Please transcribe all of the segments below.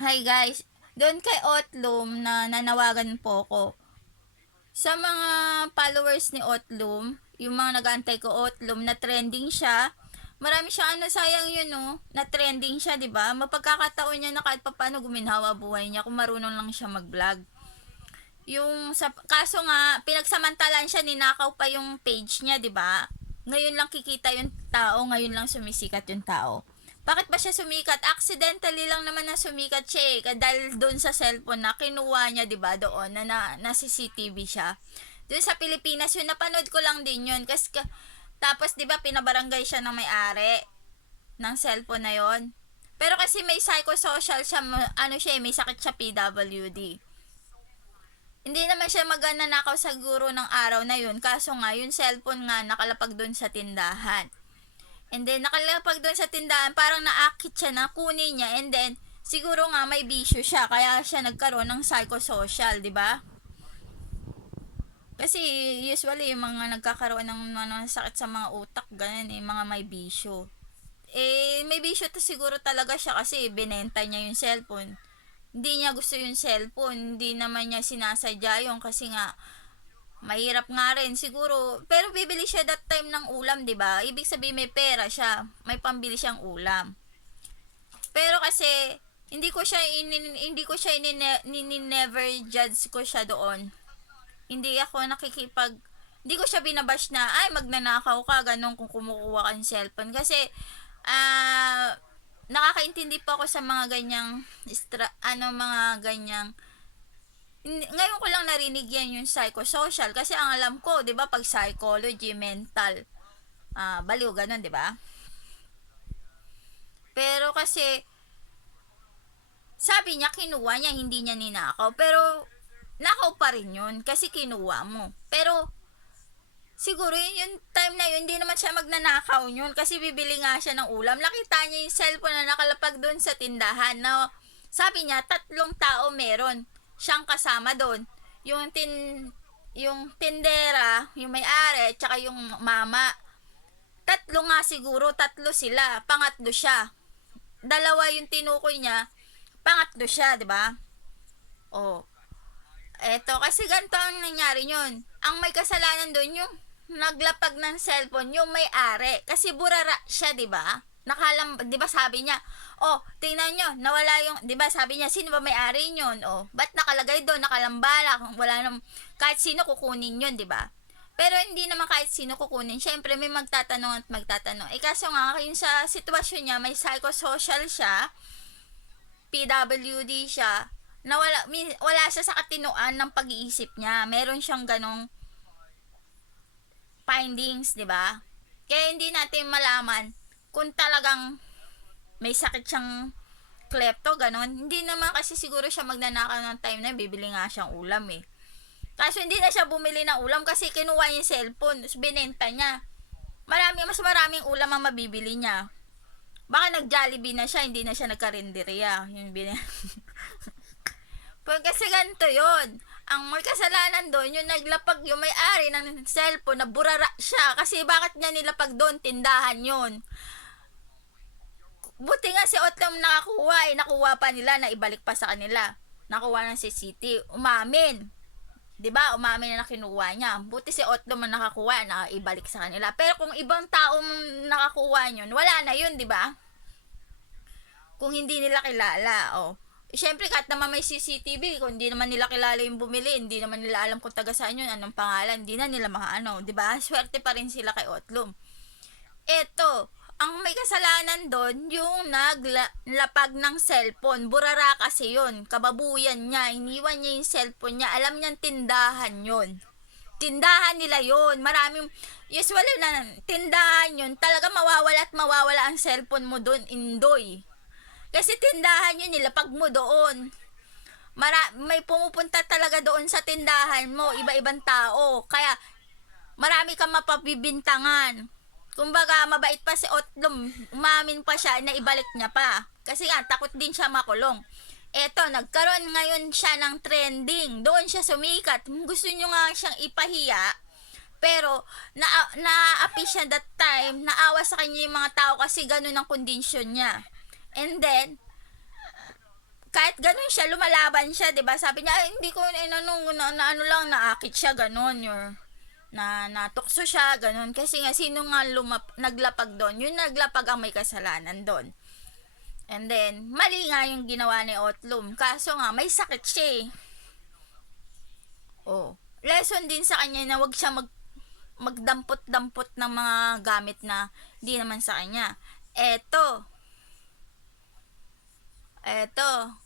Hi guys, doon kay Otlum na nanawagan po ko. Sa mga followers ni Otlum, yung mga nag-aantay ko Otlum na trending siya, marami siya ano sayang yun no, na trending siya 'di ba? Mapagkakataon niya na kahit papaano guminhawa buhay niya kung marunong lang siya mag-vlog. Yung sa kaso nga pinagsamantalan siya ninakaw pa yung page niya 'di ba? Ngayon lang kikita yung tao, ngayon lang sumisikat yung tao. Bakit ba siya sumikat? Accidentally lang naman na sumikat siya eh. Dahil doon sa cellphone na kinuha niya, di ba, doon, na, na, na CCTV siya. Doon sa Pilipinas, yun, napanood ko lang din yun. Kasi, ka- tapos, di ba, pinabarangay siya ng may-ari ng cellphone na yon. Pero kasi may psychosocial siya, ano siya, eh, may sakit siya PWD. Hindi naman siya magnanakaw sa guro ng araw na yun. Kaso nga, yung cellphone nga nakalapag doon sa tindahan. And then, nakalapag doon sa tindahan, parang naakit siya na kunin niya. And then, siguro nga may bisyo siya. Kaya siya nagkaroon ng psychosocial, di ba? Kasi usually yung mga nagkakaroon ng ano, sakit sa mga utak, ganun eh, mga may bisyo. Eh, may bisyo to siguro talaga siya kasi binenta niya yung cellphone. Hindi niya gusto yung cellphone, hindi naman niya sinasadya yung kasi nga mahirap nga rin siguro. Pero bibili siya that time ng ulam, 'di ba? Ibig sabihin may pera siya, may pambili siyang ulam. Pero kasi hindi ko siya inin, hindi ko siya nini- never judge ko siya doon. Hindi ako nakikipag hindi ko siya binabash na ay magnanakaw ka ganun kung kumukuha ka ng cellphone kasi ah nakakaintindi pa ako sa mga ganyang istra, ano mga ganyang ngayon ko lang narinig yan yung psychosocial kasi ang alam ko 'di ba pag psychology mental ah baliw ganun 'di ba? Pero kasi sabi niya kinuha niya hindi niya ninakaw. Pero nakaw pa rin yun kasi kinuha mo. Pero siguro yun yung time na yun, hindi naman siya magnanakaw yun kasi bibili nga siya ng ulam. Nakita niya yung cellphone na nakalapag doon sa tindahan na sabi niya, tatlong tao meron siyang kasama doon. Yung tin yung tindera, yung may-ari, tsaka yung mama. Tatlo nga siguro, tatlo sila. Pangatlo siya. Dalawa yung tinukoy niya, pangatlo siya, di ba? Oh. Eto, kasi ganito ang nangyari yun. Ang may kasalanan doon yung naglapag ng cellphone, yung may-ari. Kasi burara siya, di ba? Nakalam, di ba sabi niya, oh, tingnan nyo, nawala yung, di ba sabi niya, sino ba may-ari yun? Oh, ba't nakalagay doon, nakalambala, wala nam, kahit sino kukunin yun, di ba? Pero hindi naman kahit sino kukunin. Siyempre, may magtatanong at magtatanong. Eh, kaso nga, yun sa sitwasyon niya, may psychosocial siya, PWD siya, na wala, wala siya sa katinoan ng pag-iisip niya. Meron siyang ganong findings, di ba? Kaya hindi natin malaman kung talagang may sakit siyang klepto, ganon. Hindi naman kasi siguro siya magnanakaw ng time na bibili nga siyang ulam eh. Kaso hindi na siya bumili ng ulam kasi kinuha niya yung cellphone, binenta niya. Marami, mas maraming ulam ang mabibili niya. Baka nag-Jollibee na siya, hindi na siya nagkarinderya. Yung bin- Pag kasi ganito yun. Ang may kasalanan doon, yung naglapag yung may-ari ng cellphone na burara siya. Kasi bakit niya nilapag doon? Tindahan yun. Buti nga si Otlam nakakuha eh. Nakuha pa nila na ibalik pa sa kanila. Nakuha ng si City. Umamin. 'Di ba Umamin na kinuha niya. Buti si Otlam ang nakakuha na ibalik sa kanila. Pero kung ibang taong nakakuha yun, wala na yun, 'di ba? Kung hindi nila kilala, oh. Siyempre, kahit naman may CCTV, kung hindi naman nila kilala yung bumili, hindi naman nila alam kung taga saan yun, anong pangalan, hindi na nila maano, di ba? Swerte pa rin sila kay Otlum. Eto, ang may kasalanan doon, yung naglapag ng cellphone. Burara kasi yun. Kababuyan niya. Iniwan niya yung cellphone niya. Alam niyang tindahan yun. Tindahan nila yun. Maraming, usually na tindahan yun. Talaga mawawala at mawawala ang cellphone mo doon, indoy. Kasi tindahan yun, nilapag mo doon. Mara, may pumupunta talaga doon sa tindahan mo, iba-ibang tao. Kaya, marami kang mapabibintangan. Kumbaga, mabait pa si Otlum. Umamin pa siya na ibalik niya pa. Kasi nga, takot din siya makulong. Eto, nagkaroon ngayon siya ng trending. Doon siya sumikat. Gusto nyo nga siyang ipahiya. Pero, na, na-api siya that time. Naawa sa kanya yung mga tao kasi ganun ang kondisyon niya. And then, kahit ganun siya, lumalaban siya, 'di ba? Sabi niya, ay, hindi ko inanong na, na ano lang naakit siya ganun, your na natukso siya ganun. Kasi nga sino nga lumap, naglapag doon? Yun naglapag ang may kasalanan doon. And then mali nga yung ginawa ni Otlum. Kaso nga may sakit siya eh. Oh lesson din sa kanya na wag siya mag magdampot-dampot ng mga gamit na di naman sa kanya. Eto. Eto.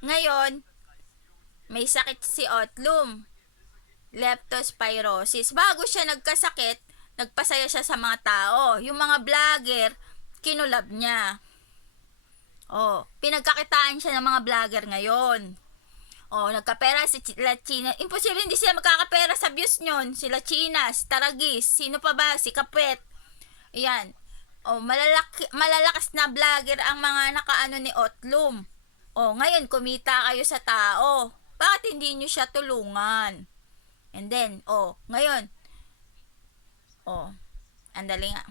Ngayon may sakit si Otlum leptospirosis. Bago siya nagkasakit, nagpasaya siya sa mga tao. Yung mga vlogger, kinulab niya. Oh, pinagkakitaan siya ng mga vlogger ngayon. Oh, nagkapera si La China. Imposible hindi sila magkakapera sa views nyon. Sila China, si Taragis, sino pa ba? Si Kapet. Ayan. Oh, malalaki, malalakas na vlogger ang mga nakaano ni Otlum. Oh, ngayon kumita kayo sa tao. Bakit hindi nyo siya tulungan? And then, oh, ngayon, oh, andali nga.